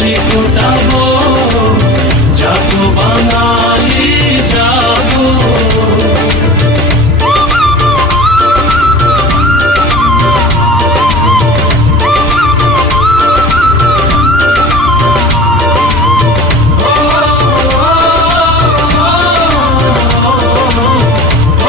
Shri కూట